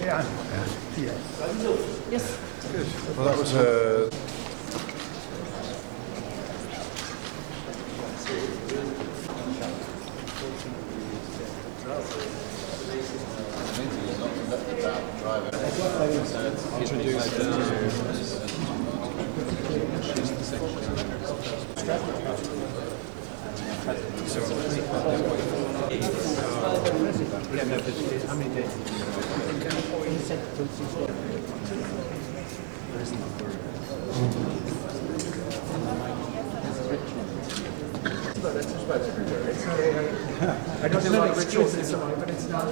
Yeah. Yes. Good. Well, that was I don't know what excuses, but it's not.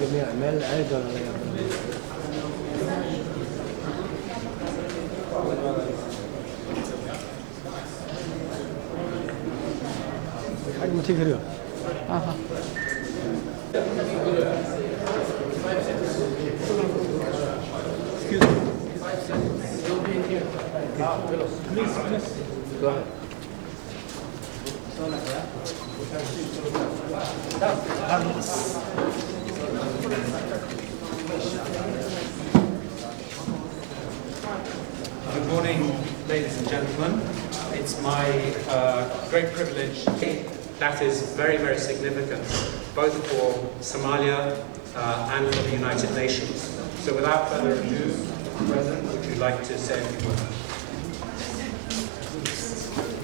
جميع أعمال أيضا حاجة ما تجري. Aha. Go ahead. Good morning, ladies and gentlemen. It's my great privilege. That is very, very significant, both for Somalia and for the United Nations. So without further ado, President, would you like to say a few words?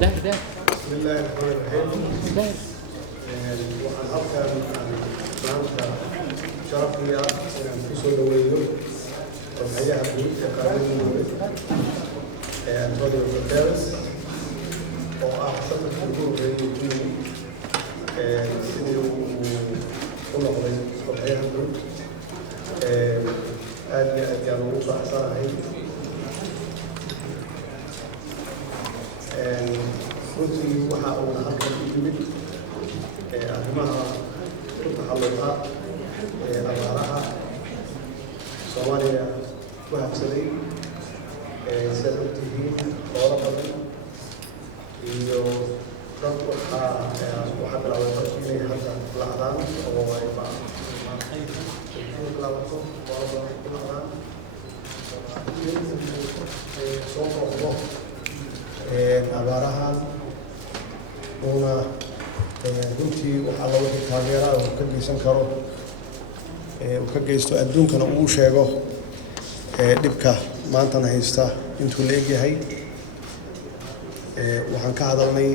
There. بسم الله الرحمن الرحيم. There. waxaan halkan maanta sharaf u yahay inaan ku soo dhaweeyo xoghayaha guud ee qaranka Antonio Guterres oo ah safarkii ugu horreeyay sidii uu u noqday xoghayaha guud aad iyo aad ayaan ugu faraxsanahay runtii waxa uuna halkan u yimid arrimaha ku taxalluqa abaaraha Soomaaliya ku habsaday sidaad ogtihiin hoola badan iyo dad waxaa bilaabay dadku inay hadda lacdaan oo ay bilaabato hoola badan ku lacdaan soo noqdo abaarahan uuna runtii waxaa lagu taageeraa uu ka geysan karo uu ka geysto adduunkana uu sheego dhibka maantana haysta intuu la egyahay waxaan ka hadalnay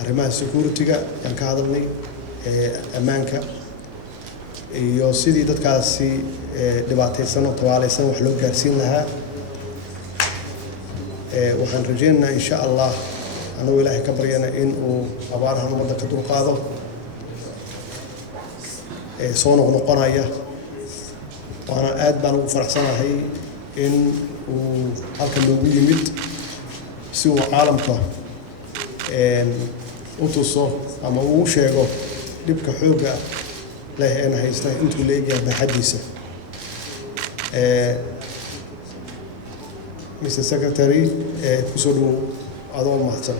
arrimaha security-ga ayaan ka hadalnay ammaanka iyo sidii dadkaasi dhibaataysan oo tabaalaysan wax loo gaarsiin lahaa waxaan rajaynaynaa insha allah anuu ilaahay ka baryana in uu abaarahan ummadda ka dulqaado soo noqnoqonaya waana aad baan ugu faraxsanahay in uu halkan loogu yimid si uu caalamka u tuso ama uu sheego dhibka xoogga leh eena haysta intuu leegyahay baaxaddiisa Mr. Secretary kusoo dhow adoo mahadsan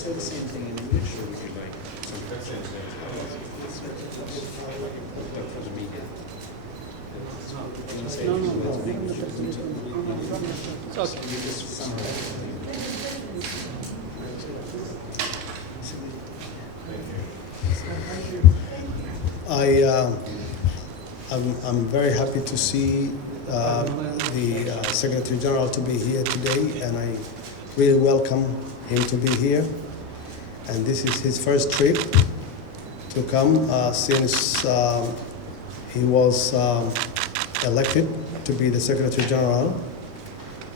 say the same thing in English, or would you like some translation? For the media. Can you say a few words in English? It's okay. Can you just summarize? I'm very happy to see the Secretary General to be here today, and I really welcome him to be here. And this is his first trip to come since he was elected to be the Secretary General.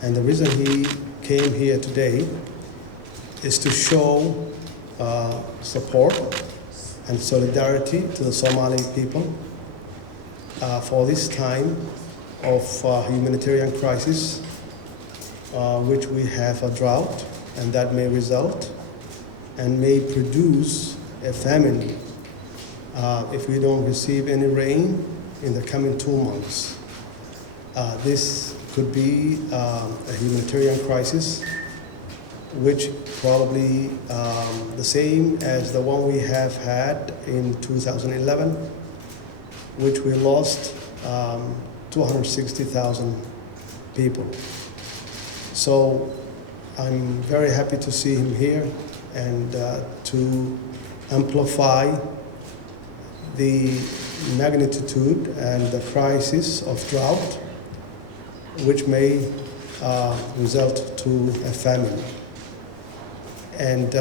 And the reason he came here today is to show support and solidarity to the Somali people for this time of humanitarian crisis, which we have a drought, and that may result and may produce a famine if we don't receive any rain in the coming 2 months. This could be a humanitarian crisis, which probably the same as the one we have had in 2011, which we lost 260,000 people. So I'm very happy to see him here and to amplify the magnitude and the crisis of drought, which may result to a famine. And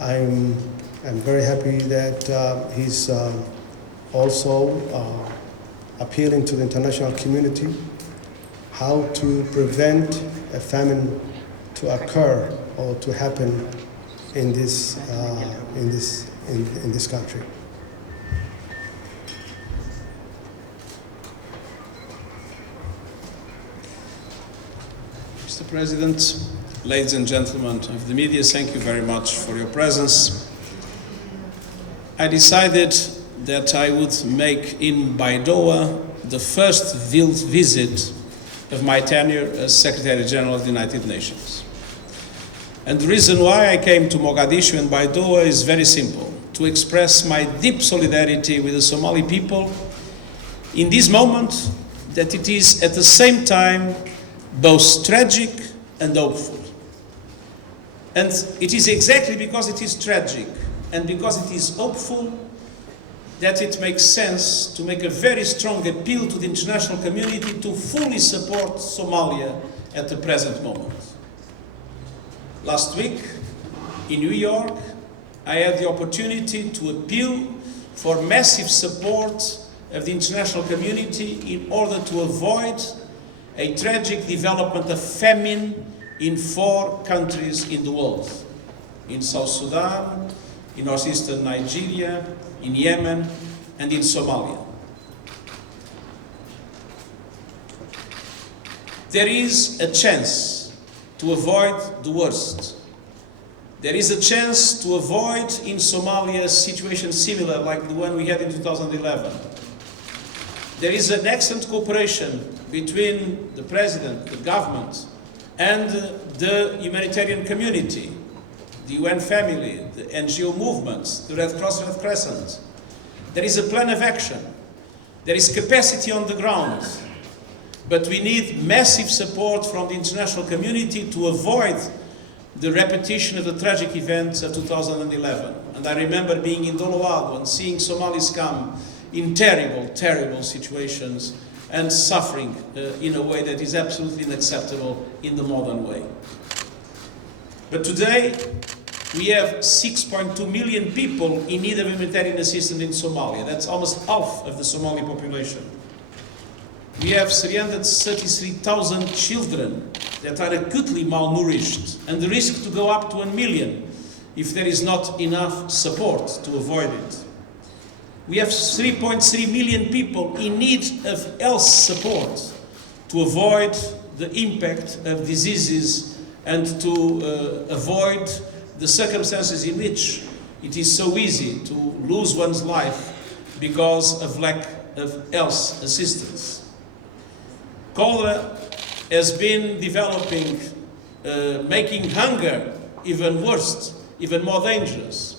I'm very happy that he's also appealing to the international community how to prevent a famine to occur or to happen in this country. Mr. President, ladies and gentlemen of the media, thank you very much for your presence. I decided that I would make in DAAWO the first field visit of my tenure as Secretary General of the United Nations. And the reason why I came to Mogadishu and DAAWO is very simple: to express my deep solidarity with the Somali people in this moment that it is at the same time both tragic and hopeful. And it is exactly because it is tragic and because it is hopeful that it makes sense to make a very strong appeal to the international community to fully support Somalia at the present moment. Last week in New York, I had the opportunity to appeal for massive support of the international community in order to avoid a tragic development of famine in 4 countries in the world: in South Sudan, in northeastern Nigeria, in Yemen, and in Somalia. There is a chance to avoid the worst. There is a chance to avoid in Somalia a situation similar like the one we had in 2011. There is an excellent cooperation between the President, the government, and the humanitarian community, the UN family, the NGO movements, the Red Cross, Red Crescent. There is a plan of action. There is capacity on the ground. But we need massive support from the international community to avoid the repetition of the tragic events of 2011. And I remember being in DAAWO and seeing Somalis come in terrible, terrible situations and suffering in a way that is absolutely unacceptable in the modern way. But today, we have 6.2 million people in need of humanitarian assistance in Somalia. That's almost half of the Somali population. We have 333,000 children that are acutely malnourished, and the risk to go up to 1 million if there is not enough support to avoid it. We have 3.3 million people in need of health support to avoid the impact of diseases and to avoid the circumstances in which it is so easy to lose one's life because of lack of health assistance. Cholera has been developing, making hunger even worse, even more dangerous.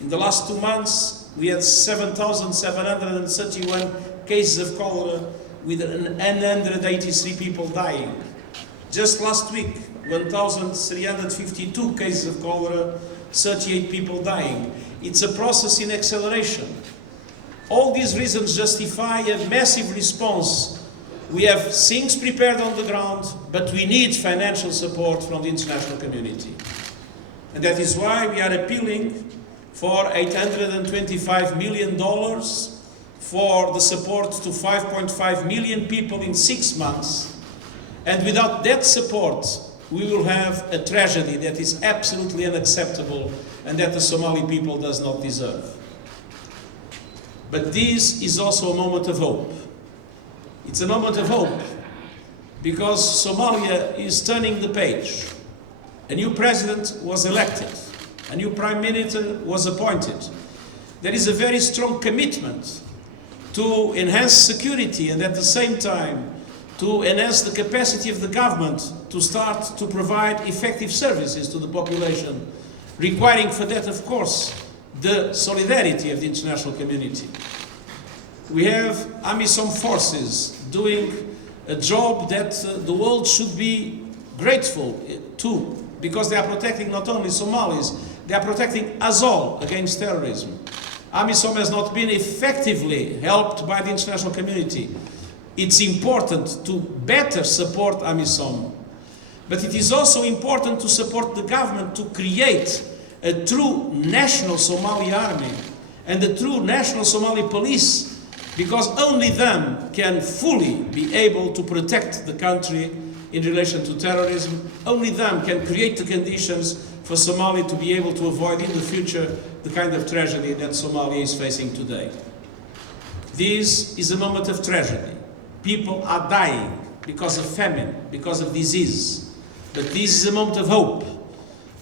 In the last 2 months, we had 7,731 cases of cholera with 183 people dying. Just last week, 1,352 cases of cholera, 38 people dying. It's a process in acceleration. All these reasons justify a massive response. We have things prepared on the ground, but we need financial support from the international community. And that is why we are appealing for $825 million for the support to 5.5 million people in 6 months. And without that support, we will have a tragedy that is absolutely unacceptable and that the Somali people does not deserve. But this is also a moment of hope. It's a moment of hope because Somalia is turning the page. A new president was elected. A new prime minister was appointed. There is a very strong commitment to enhance security and at the same time to enhance the capacity of the government to start to provide effective services to the population, requiring for that, of course, the solidarity of the international community. We have AMISOM forces doing a job that the world should be grateful to, because they are protecting not only Somalis, they are protecting us all against terrorism. AMISOM has not been effectively helped by the international community. It's important to better support AMISOM, but it is also important to support the government to create a true national Somali army and a true national Somali police, because only them can fully be able to protect the country in relation to terrorism. Only them can create the conditions for Somalia to be able to avoid in the future the kind of tragedy that Somalia is facing today. This is a moment of tragedy. People are dying because of famine, because of disease. But this is a moment of hope,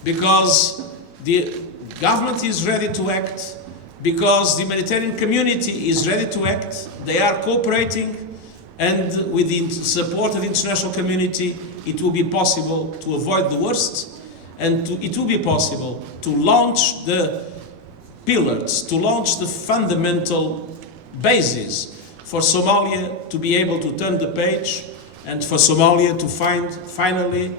because the government is ready to act, because the humanitarian community is ready to act. They are cooperating, and with the support of the international community, it will be possible to avoid the worst, and it will be possible to launch the pillars, to launch the fundamental basis for Somalia to be able to turn the page, and for Somalia to find finally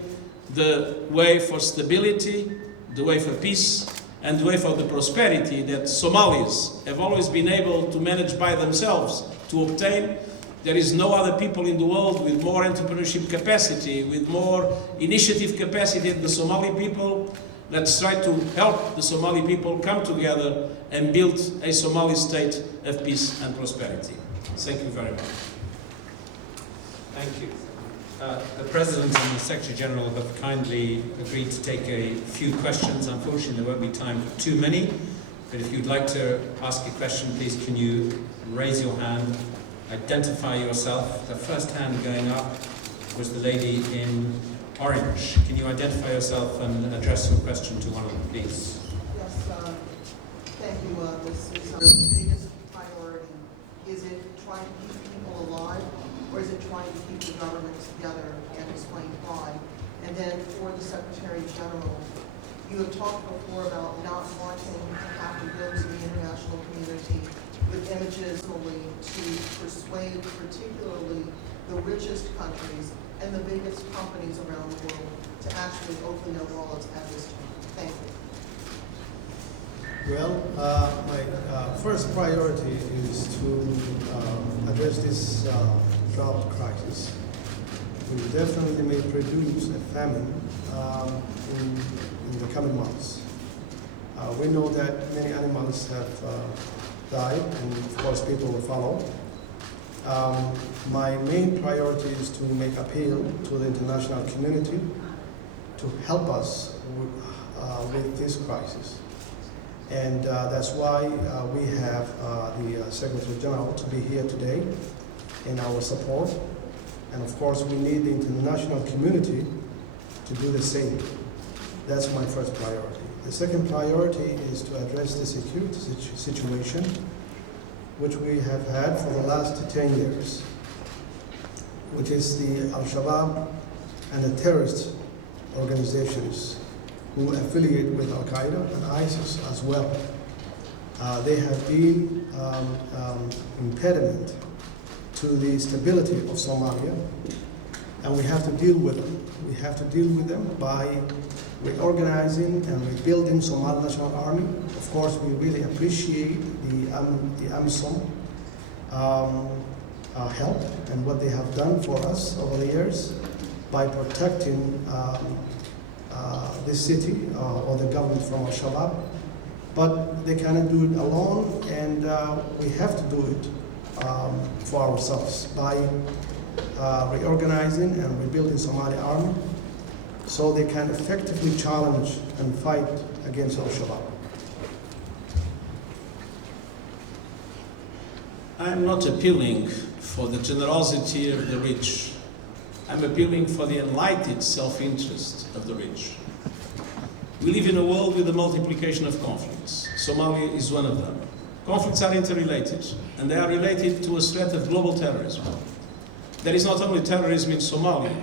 the way for stability, the way for peace, and the way for the prosperity that Somalis have always been able to manage by themselves to obtain. There is no other people in the world with more entrepreneurship capacity, with more initiative capacity than the Somali people. Let's try to help the Somali people come together and build a Somali state of peace and prosperity. Thank you very much. Thank you. The President and the Secretary General have kindly agreed to take a few questions. Unfortunately, there won't be time for too many, but if you'd like to ask a question, please can you raise your hand, identify yourself. The first hand going up was the lady in orange. Can you identify yourself and address your question to one of them, please? Yes, thank you. This is our biggest priority. Is it trying to keep people alive, or is it trying to keep the government together, and explain why? And then for the Secretary General, you have talked before about not wanting to have to go to the international community with images only to persuade particularly the richest countries and the biggest companies around the world to actually open their wallets at this time. Thank you. Well, my first priority is to address this drought crisis. We definitely may produce a famine in the coming months. We know that many animals have died, and of course people will follow. My main priority is to make appeal to the international community to help us with this crisis. And that's why we have the Secretary General to be here today in our support. And of course, we need the international community to do the same. That's my first priority. The second priority is to address the security situation, which we have had for the last 10 years, which is the Al-Shabaab and the terrorist organizations who affiliate with Al-Qaeda and ISIS as well. They have been impediment to the stability of Somalia, and we have to deal with them. We have to deal with them by reorganizing and rebuilding Somali National Army. Of course, we really appreciate the AMISOM help and what they have done for us over the years by protecting this city or the government from Al-Shabaab. But they cannot do it alone, and we have to do it for ourselves by reorganizing and rebuilding Somali army so they can effectively challenge and fight against Al-Shabaab. I'm not appealing for the generosity of the rich. I'm appealing for the enlightened self-interest of the rich. We live in a world with a multiplication of conflicts. Somalia is one of them. Conflicts are interrelated, and they are related to a threat of global terrorism. There is not only terrorism in Somalia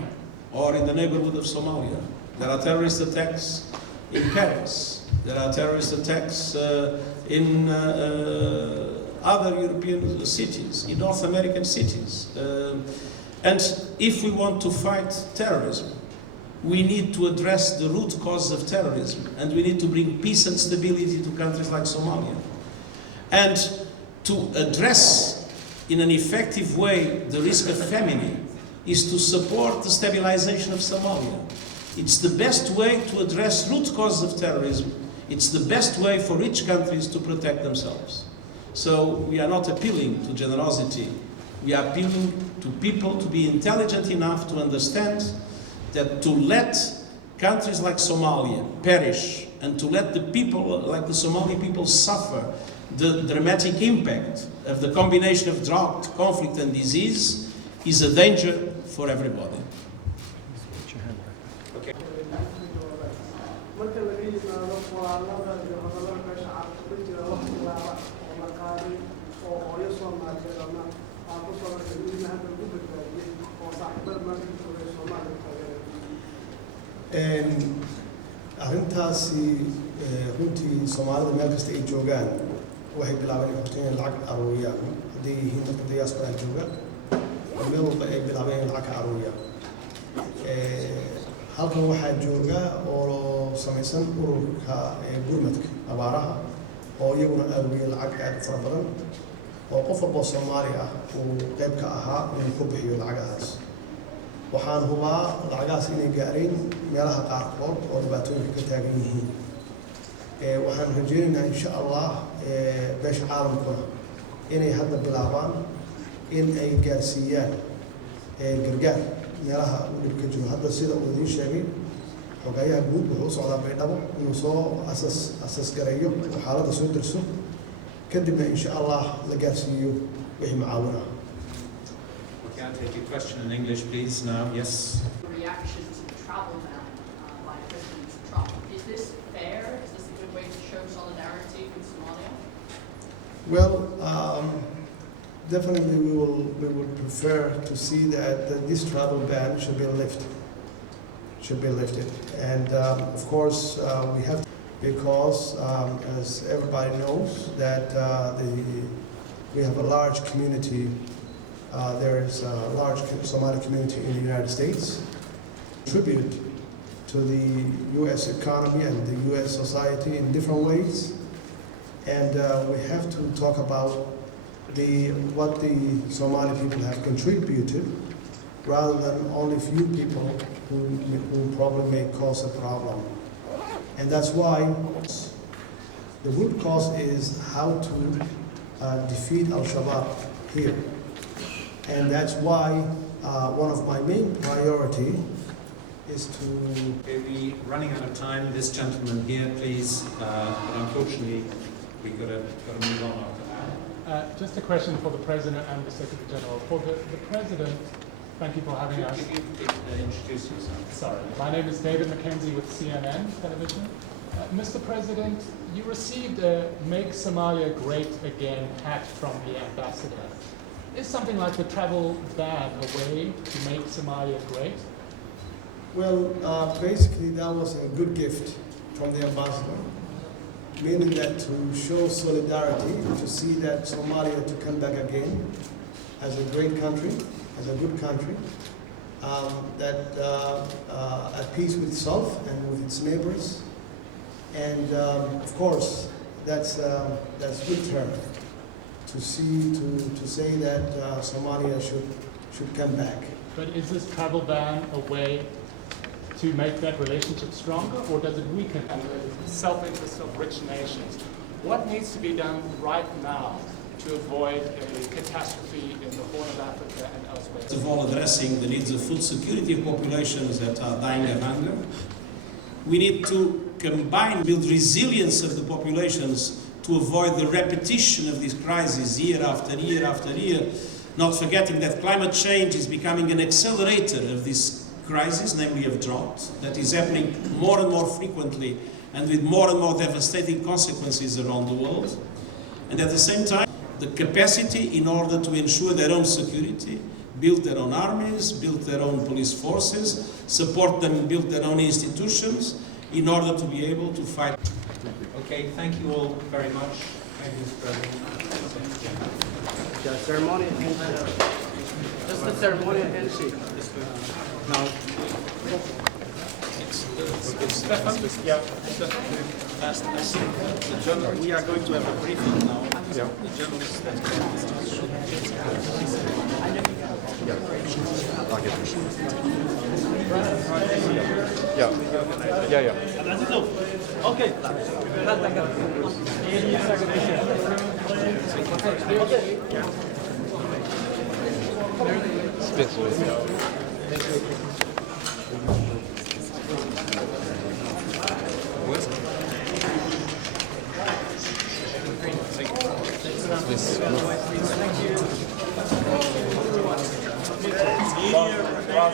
or in the neighborhood of Somalia. There are terrorist attacks in Paris. There are terrorist attacks in other European cities, in North American cities. And if we want to fight terrorism, we need to address the root cause of terrorism, and we need to bring peace and stability to countries like Somalia. And to address in an effective way the risk of famine is to support the stabilization of Somalia. It's the best way to address root causes of terrorism. It's the best way for rich countries to protect themselves. So we are not appealing to generosity. We are appealing to people to be intelligent enough to understand that to let countries like Somalia perish and to let the people like the Somali people suffer the dramatic impact of the combination of drought, conflict and disease is a danger for everybody. Okay. arrintaasi runtii Soomaalida meel kasta ay joogaan waxay bilaabeen inay lacag aruuriyaan haday yihiin dadka diaspora jooga meel walba ay bilaabeen lacag ka aruuriyaan halkan waxaa jooga oo samaysan ururka gurmadka abaaraha oo iyaguna aruuriya lacag aad u fara badan oo qof walba Soomaali ah uu qayb ka ahaa inuu ku bixiyo lacagahaas waxaan hubaa lacagaas inay gaareen meelaha qaarkood oo dhibaatooyinka ka taagan yihiin waxaan rajaynaynaa insha Allah beesha caalamkuna inay hadda bilaabaan in ay gaarsiiyaan gargaar meelaha uu dhibka jiro hadda sida uu idin sheegay Xoghayaha Guud wuxuu u socdaa Baydhabo inuu soo asas gareeyo xaaladda soo dirso kadibna insha Allah la gaarsiiyo wixii macaawin ah. I'll take your question in English, please, now. Yes? Reaction to the travel ban by President Trump. Is this fair? Is this a good way to show solidarity with Somalia? Well, definitely we would prefer to see that this travel ban should be lifted. And of course, we have to, because as everybody knows that we have a large community. There is a large Somali community in the United States, contribute to the U.S. economy and the U.S. society in different ways. And we have to talk about what the Somali people have contributed, rather than only few people who probably may cause a problem. And that's why the root cause is how to defeat Al-Shabaab here. And that's why one of my main priority is to... We're running out of time. This gentleman here, please. But unfortunately, we've got to move on after that. Just a question for the President and the Secretary General. For the President, thank you for having us. Could you introduce yourself? Sorry. My name is David Mackenzie with CNN Television. Mr. President, you received a Make Somalia Great Again hat from the ambassador. Is something like the travel ban a way to make Somalia great? Well, basically that was a good gift from the ambassador, meaning that to show solidarity, to see that Somalia to come back again as a great country, as a good country, at peace with itself and with its neighbors, and of course that's good term. To say that Somalia should come back. But is this travel ban a way to make that relationship stronger, or does it weaken the self-interest of rich nations? What needs to be done right now to avoid a catastrophe in the Horn of Africa and elsewhere? First of all, addressing the needs of food security of populations that are dying of hunger. We need to combine, build resilience of the populations to avoid the repetition of these crises year after year after year, not forgetting that climate change is becoming an accelerator of this crisis, namely of drought, that is happening more and more frequently and with more and more devastating consequences around the world. And at the same time, the capacity in order to ensure their own security, build their own armies, build their own police forces, support them, build their own institutions, in order to be able to fight. Okay, thank you all very much. Thank you, Mr. President. The ceremonial handshake. Just the ceremonial handshake. Now, Stefan? Yeah. We are going to have a briefing now. Yeah. The journalists Okay.